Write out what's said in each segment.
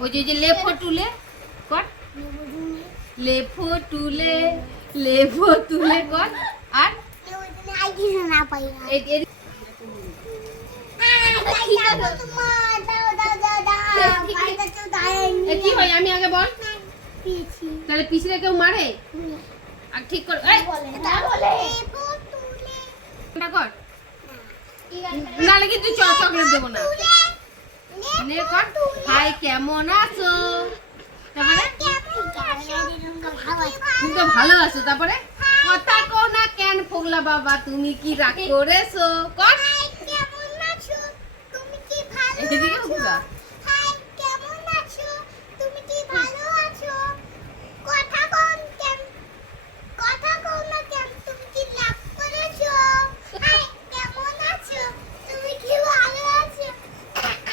ওই যে যে লেফো টুলে কর। লেফো টুলে লেফো তুলে কর। আর কি হয়? আমি আগে বল। তাহলে পিছলে কেউ মারে? আর ঠিক কর কর। নালে কিন্তু চ- চকলেট দেবো না। নে হাই কেমন আছো? তারপরে? তুমি তো ভালো আছো, তারপরে? কথা কো না কেন, ফোগলা বাবা, তুমি কি রাগ করেছ? কর এদিকে ফোগলা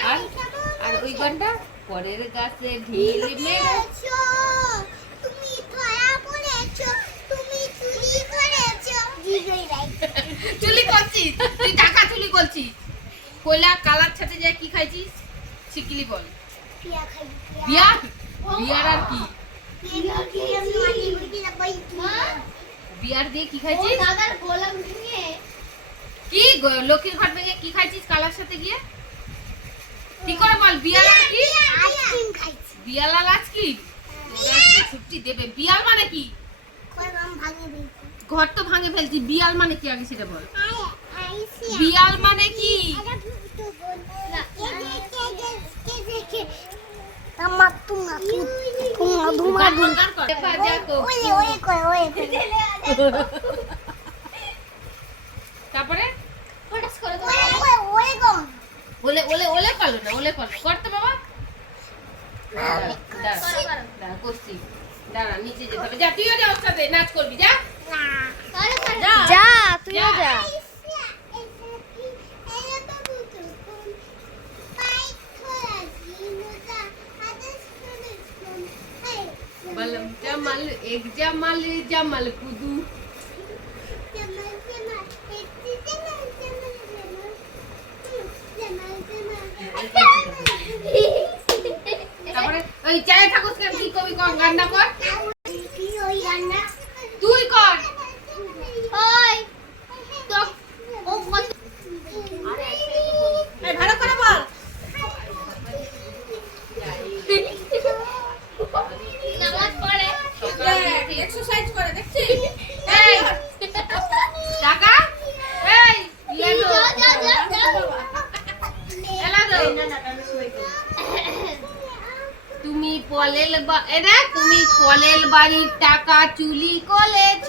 আর আর ওই গানটা পরের গাছে ঢিল মেরে তুমি ধরা পড়েছো। তুমি চুরি করেছ। চুলি করছিস? তুই টাকা চুলি করছিস? কয়লা কালার সাথে যায় কি খাইছিস? শিকলি বল। পিয়া খাই বিয়ার বিয়ার আর কি? বিয়ার দিয়ে কি খাইছিস? দাদার গোলাম ভেঙে কি লক্ষ্মীর ঘাট ভেঙে কি খাইছিস কালার সাথে গিয়ে? কি করে বল বিয়াল কি আইসক্রিম খাইছি। বিয়াল আর আজকি ছুটি দেবে? বিয়াল মানে কি? ঘর তো ভাঙে ফেলছি বিয়াল মানে কি আগে সেটা বল। বিয়াল মানে কি? তোমা তোমা ধুমা ধুম কো। তারপরে? ওলে না ওলে করতে বাবা। দাঁড়া, দাঁড়া, করছি। দাঁড়া নিচে যেতে হবে। যা তুইও যা ওর সাথে নাচ করবি যা। যা যা তুইও যা। বললাম জামাল এক জামাল জামাল কুদু। তারপরে ওই চায়ে থাকুস কি কবি কর গান্ডা কর তুই কর এই ভালো করে বল এক্সারসাইজ করে দেখছিস এই টাকা এই ইয়ে দো এলা দো তুমি পলেল বা এরা তুমি কলেল বাড়ির টাকা চুলি করেছ।